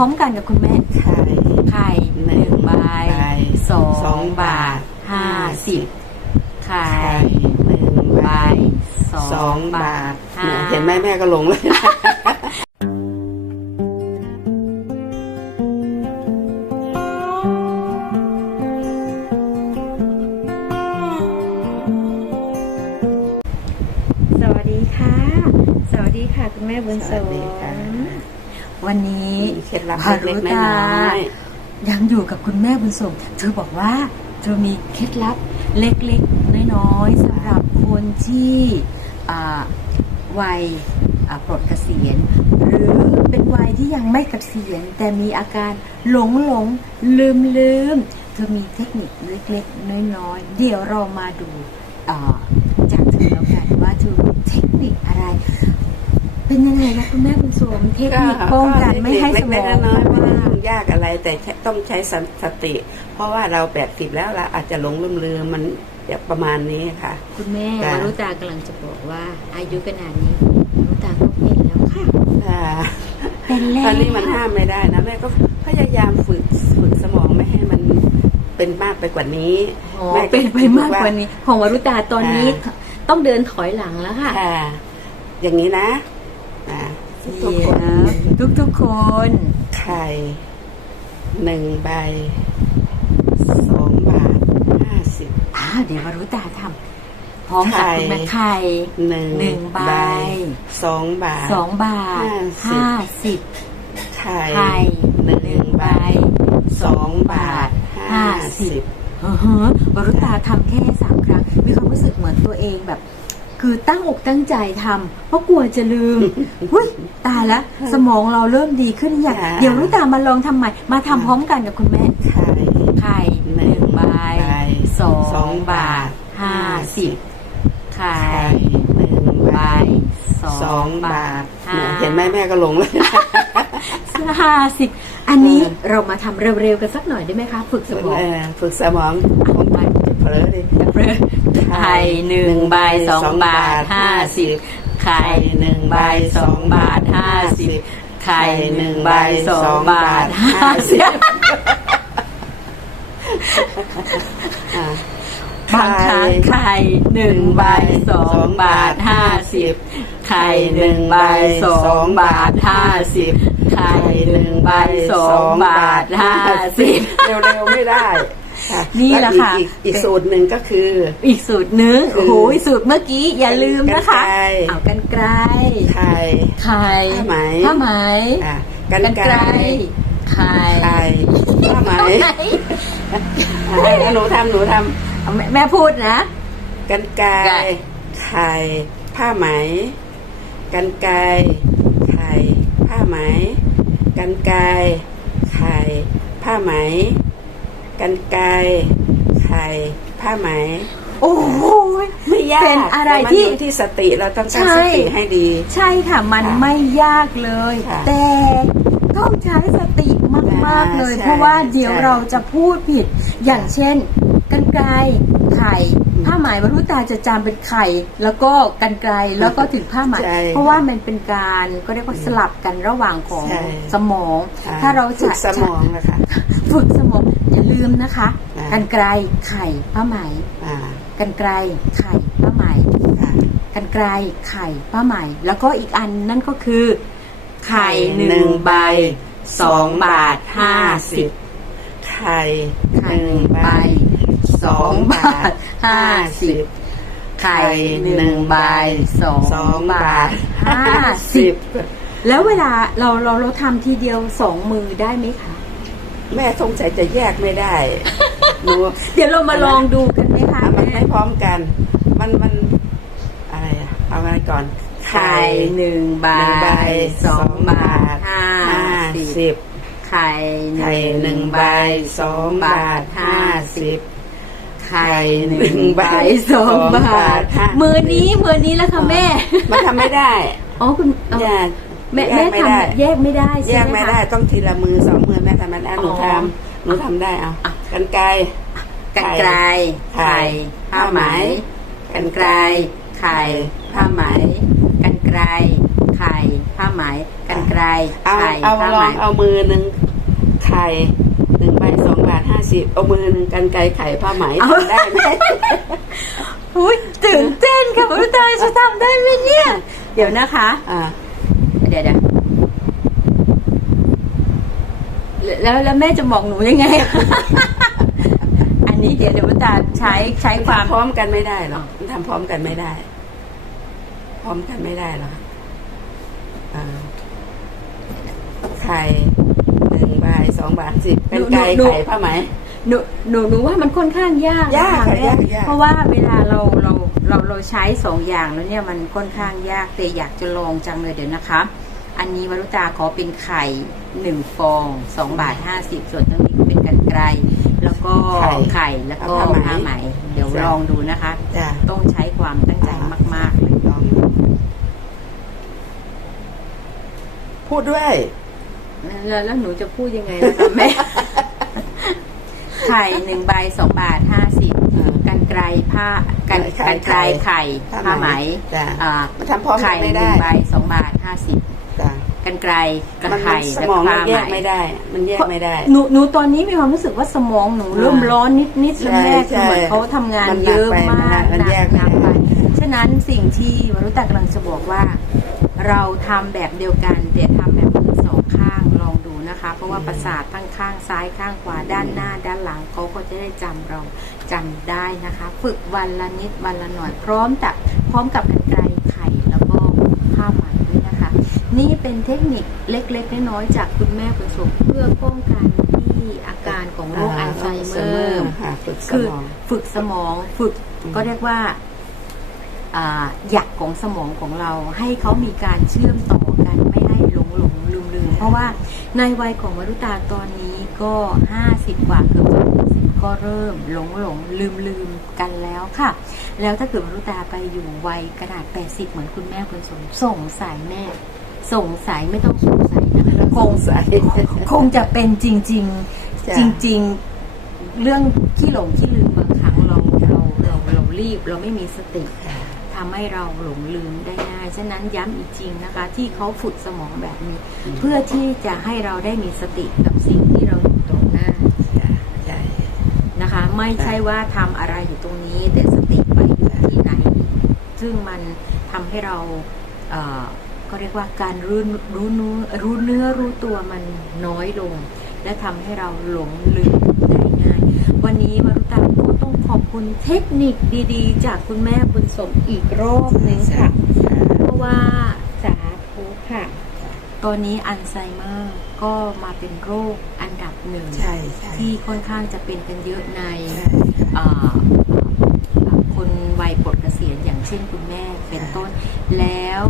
ร้อมกันกับคุณแม่ไข่ไข่หนึ่งใบใบสอสองงบาบาททห้าสิบไข่ไข่หนึ่งใบใบสสอองงบาบาททห้าเนี่ยเห็นไหมแม่ก็หลงเลยสวัสดีค่ะ สวัสดีค่ะ คุณแม่บุญสสวัสดีค่ะ วันนี้มีเคล็ดลับพาเล็รุกๆน้ตาอยยังอยู่กับคุณแม่บุญสมเธอบอกว่าเธอมีเคล็ดลับเล็กๆน้อยๆสำหรับคนที่อ่าวัยอ่าปลดเกษียณหรือเป็นวัยที่ยังไม่เกษียณแต่มีอาการหลงหลงลืมลืมเธอมีเทคนิคเล็กๆน้อยๆเดี๋ยวเรามาดูอ่าจากเธอแล้วกันว่าเธอมีเทคนิคอะไร เป็นยังไงคะคุณแม่บุญสมเทคๆนิคป้องกันไม่ให้สมเล็อกงๆน้อยๆไม่ได้ยุ่งยากอะไรแต่ต้องใช้สติ เพราะว่าเราแปดสิบแล้วเราอาจจะหลงลืมลืมๆมันอย่างประมาณนี้ค่ะ คุณแม่จ้ะวรุตากำลังจะบอกว่าอายุขนาดนี้วรุตาก็เป็นแล้วค่ะค่ะเป็นแล้วตอนนี้มันห้ามไม่ได้นะแม่ก็พยายามฝึกฝึกสมองไม่ให้มันเป็นมากไปกว่านี้อ๋อแม่ก็เป็นไปมากกว่านี้ ของวรุตาตอนนี้อ่าต้องเดินถอยหลังแล้วค่ะค่ะอย่างนี้นะ อ่าทุกเดี๋คยวนทุกทุกๆคน ไข่หนึ่งใบสองบาทห้าสิบ อ่าเดี๋ยววรุตาทำพร้อมกับไข่คุณแม่ไข่ หนึ่งหนึ่งใบ สองบาท สองบาทห้าห้า สิบไข่ไข่หหนึ่นึ่งงใบใบ สองบาทห้าสิบเฮ้อวรุตาทำแค่สามครั้ง มีความรู้สึกเหมือนตัวเองแบบ คือตั้งอกตั้งใจทำเพราะกลัวจะลืมหุ้ยตายแล้วสมองเราเริ่มดีขึ้นอย่างจ้ะเดี๋ยววรุตามาลองทำใหม่มาทำพร้อมกันกับคุณแม่ไข่ ไข่หนึ่งใบใบสอสองงบาบาททห้าสิบไข่ไข่หนึ่งใบ ใบสสอองงบาบาททเนี่ยเห็นไหมแม่ก็หลงเลย ห้าสิบอันนี้เออ เรามาทำเร็วๆกันสักหน่อยได้ไหมคะ ฝึกสมองเออฝึกสมองเอาไปเผลอดิไข่หนึ่งใบสองบาทห้าสิบไข่หนึ่งใบสองบาทห้าสิบไข่หนึ่งใบสองบาทห้าสิบอ่าบางครั้งไข่หนึ่งใบสองบาทห้าสิบไข่หนึ่งใบสองบาทห้าสิบไข่หนึ่งใบสองบาทห้าสิบเร็วๆไม่ได้ค่ะ นี่แหละค่ะวอีกอีกสูตรหนึ่งก็คือ อีกสูตรหนึงคืโอ้อโหสูตรเมื่อกี้อย่าลืมนะคะกรรไกรเอากันไกลไข่ไข่ผ้าไหมผ้าไหมอะกันกันไกไกรลไข่ไข่ผ้าไหมไหนอะหนูทำหนูทเอาแม่แม่พูดนะำกันไกรไก่ไข่ผ้าไหม กันไกรไข่ผ้าไหม กันไกรไข่ผ้าไหม กันไกรไข่ผ้าไหม โอ้โห ไม่ยากเป็นอะไรแต่มันที่ ยู่ที่สติเราต้องตั้งใช่สติให้ดี ใช่ค่ะมันค่ะไม่ยากเลย ค่ะแต่ต้องใช้สติมากๆเลยใช่เพราะว่าเดี๋ยวใช่เราจะพูดผิดอย่างเช่นกันไกลไข่อืมผ้าไหมบรรทุตาจะจำเป็นไข่ แล้วก็กันไกลแล้วก็ถึงผ้าไหมใช่เพราะว่ามันเป็นการก็เรียกว่าสลับกันระหว่างของใช่ สมองอ่ถ้าเราฝึจะกสมองนะคะ ฝึกสมองอย่าลืมนะคะ อ่า กันไกลไข่ผ้าไหม อ่า กันไกลไข่ผ้าไหม ค่ะ กันไกลไข่ผ้าไหม แล้วก็อีกอันนั่นก็คือ ไข่หนึ่งใบสองบาทห้าสิบไข่ไข่หนึ่งใบสองบาทห้าสิบ ไข่หนึ่งใบสองสองบาทห้าสิบ แล้วเวลาเราเราเราทำทีเดียวสองมือได้ไหมคะ แม่สงสัยจะแยกไม่ได้หนูเดี๋ยวเรามาลองดูกันไหมคะอะมันแม่ไม่พร้อมกัน มันมันอะไรอะเอาอะไรก่อนไข่หนึ่งใบหนึ่งใบสองบาทห้าห้าสิบสิบไข่ไข่หนึ่งใบสองบาทห้าสิบไข่หนึ่งใบสองบาทห้ามือนี้มือนี้แล้วค่ะแม่ มันทำไม่ได้ อ๋อคุณเอาแยก แม่แยแม่กไม่ได้ทำแยกไม่ได้แยใช่กไหมไม่คะได้ต้องทีละมือสองมือแม่ทำมันได้หนูอ๋อทำหนูทำได้เอาอะ กันไกร กันไกลไข่ไข่ผ้าไหมกันไกลไข่ผ้าไหมกันไกลไข่ผ้าไหมกันไกรเอาไข่เอาผ้าลไหมองเอามือหนึ่งไข่หนึ่งใบสองบาทห้าสิบเอามือหนึ่งกันไกรไข่ผ้าไหมทำได้ไหมอุ้ยตื่นเต้นค่ะคุณตาจะทำได้ไหมเนี่ย เดี๋ยวนะคะ อ่า เดี๋ยวเดี๋ยวแล้วแล้วแม่จะบอกหนูยังไง อันนี้เดี๋ยวเดี๋ยวคุณตาใช้ใช้ความพร้อมกันไม่ได้หรอกมันทำพร้อมกันไม่ได้ พร้อมกันไม่ได้หรอกอ่าไข่หนึ่งใบสองบาทสิบกันไกรหนูหนู ไข่ผ้าไหม หนูหนูหนูว่ามันค่อนข้างยากยากนค่ะแม่ยากยาก เพราะว่าเวลาเราเราเราเราใช้สองอย่างแล้วเนี่ยมันค่อนข้างยากแต่อยากจะลองจังเลยเดี๋ยวนะคะ อันนี้วรุตาขอเป็นไข่หนึ่งฟองสองบาทห้าสิบส่วนทั้งนี้ก็เป็นกันไกรแล้วก็ไข่แล้วก็ผ้าไหม เดี๋ยวลองดูนะคะจ้ะต้องใช้ความตั้งใจมากๆเลยลองพูดด้วยแล้วแล้วหนูจะพูดยังไงล่ะคะแม่ไข่หนึ่งใบสองบาทห้าสิบอ่ากันไกรผ้ากันไข่กันไกรไข่ผ้าผ้าไหมจ้ะอ่ามันทำพร้อมกัไข่นหไม่นึ่ได้งใบสองบาทห้าสิบจ้ะ กันไกรกับมันไข่สและมองมัผ้านแยไหมกไม่ได้ มันแยกไม่ได้ หนูหนูตอนนี้มีความรู้สึกว่าสมองหนูเริ่มร้อนนิดนิดๆแล้วแม่ใช่คือเหมือนเขาทำงานมันหนักเยอะไปมากมันแยกไม่หนักได้ไปฉะนั้นสิ่งที่วรุตากำลังจะบอกว่า เราทำแบบเดียวกันแต่ทำแบบมือสองข้างลองดูนะคะ เพราะว่าประสาททั้งข้างซ้ายข้างขวาด้านหน้าด้านหลังเขาก็จะได้จำเราจำได้นะคะ ฝึกวันละนิดวันละหน่อยพร้อมกับพร้อมกับกันไกรไข่แล้วก็ผ้าไหมด้วย นะคะนี่เป็นเทคนิคเล็กๆน้อยๆจากคุณแม่คุณสมเพื่อป้องกันที่อาการของโรคอัลไซเมอร์ค่ะฝึกสคือมองฝึกสมองฝึกอืมก็เรียกว่าอ่าหยักของสมองของเราให้เขามีการเชื่อมต่อกันไม่ให้หลงหลงลืมลืมเพราะว่าในวัยของวรุตาตอนนี้ก็ห้าสิบกว่าเกือบจะหกสิบก็เริ่มหลงหลงลืมลืมกันแล้วค่ะ แล้วถ้าเกิดวรุตาไปอยู่วัยขนาดแปดสิบเหมือนคุณแม่คุณสมสงสัยแม่ สงสัยไม่ต้องสงสัยนะคะคงใส่คงจะเป็นจริงจ้ะๆจริง ๆ เรื่องที่หลงที่ลืมบางครั้งเราเราเราเรารีบ เราไม่มีสติทำให้เราหลงลืมได้ง่าย ฉะนั้นย้ำอีกจริงนะคะ ที่เขาฝึกสมองแบบนี้ เพื่อที่จะให้เราได้มีสติกับสิ่งที่เราอยู่ตรงหน้า ใช่ นะคะ ไม่ใช่ว่าทำอะไรอยู่ตรงนี้ แต่สติไปอยู่ที่ไหน ซึ่งมันทำให้เราเอ่อ ก็เรียกว่าการรู้รู้เนื้อรู้เนื้อรู้ตัวมันน้อยลง และทำให้เราหลงลืมได้ง่าย วันนี้มารุตาก็ต้องขอบคุณเทคนิคดีๆ จากคุณแม่บุญสมอีกรอบหนึงค่ะ เพราะว่าสาธุค่ะตอนนี้อัลไซเมอร์ก็มาเป็นโรคอันดับหนึ่งใช่ใช่ที่ค่อนข้างจะเป็นกันเยอะในใช่เอ่อเอ่อคนวัยปลดเกษียณอย่างเช่นคุณแม่เป็นต้นแล้ว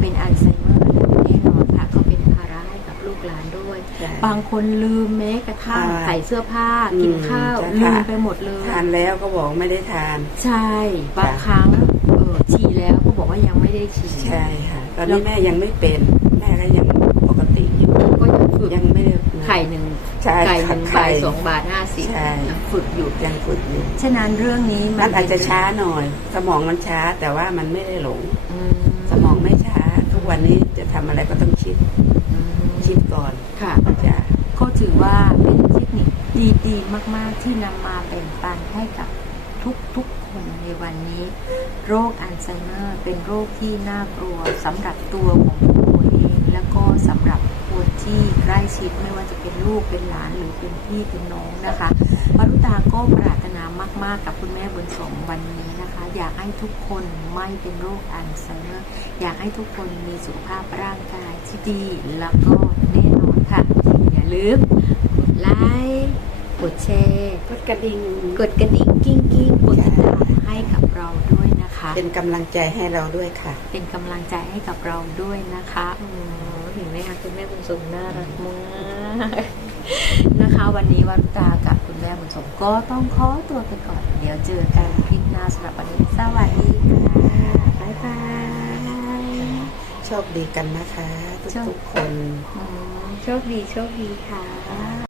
เป็นอัลไซเมอร์แน่นอนค่ะก็เป็นภาระให้กับลูกหลานด้วยใช่บางคนลืมแม้กระทั่งอ่าใส่เสื้อผ้าอืมกินข้าวจะลืมทานไปหมดเลย ทานแล้วก็บอกไม่ได้ทาน ใช่บางครั้งเออฉี่แล้วก็บอกว่ายังไม่ได้ฉี่ใช่ค่ะตอนนี้แม่ยังไม่เป็นแม่ก็ยังปกติอยู่ก็ยังฝึกยังไม่ได้ไข่หนึ่งใช่ไก่หนึ่งใบไข่สองบาทห้าสิบใช่ฝึกอยู่ยังฝึกอยู่ฉะนั้นเรื่องนี้มัมันนอาจจะช้าหน่อย สมองมันช้าแต่ว่ามันไม่ได้หลงอืสมองไม่ช้าทุก วันนี้จะทำอะไรก็ต้องคิดอืมคิดก่อนค่ะจ้ะก็ถือว่าเป็นเทคนิคดีๆ มากๆที่นำมาแบ่งปันให้กับทุกๆคนในวันนี้ โรคอัลไซเมอร์เป็นโรคที่น่ากลัวสำหรับตัวของผู้ป่วยเอง แล้วก็สำหรับ คนที่ใกล้ชิดไม่ว่าจะเป็นลูกเป็นหลานหรือเป็นพี่เป็นน้องนะคะปรุตาก็ปรารถนามาก ๆ กับคุณแม่บุญสมวันนี้นะคะ อยากให้ทุกคนไม่เป็นโรคอัลไซเมอร์อยากให้ทุกคนมีสุขภาพร่างกายที่ดีแล้วก็แน่นอนค่ะ อย่าลืมกดไลค์กดแชร์กดกระดิ่งกดกระดิ่งกิ้งกิ้งกดติดตามให้กับเราด้วยนะคะ เป็นกำลังใจให้เราด้วยค่ะ เป็นกำลังใจให้กับเราด้วยนะคะอืมเห็นไหม คะคุณแม่บุญสมน่ารักมากนะคะ วันนี้วันตากับคุณแม่บุญสมก็ต้องขอตัวไปก่อน เดี๋ยวเจอกันคลิปหน้าสำหรับวันนี้ สวัสดีค่ะบ๊ายบายโชคดีกันนะคะโชคทุกๆคนอืมโชคดีโชคดีค่ะ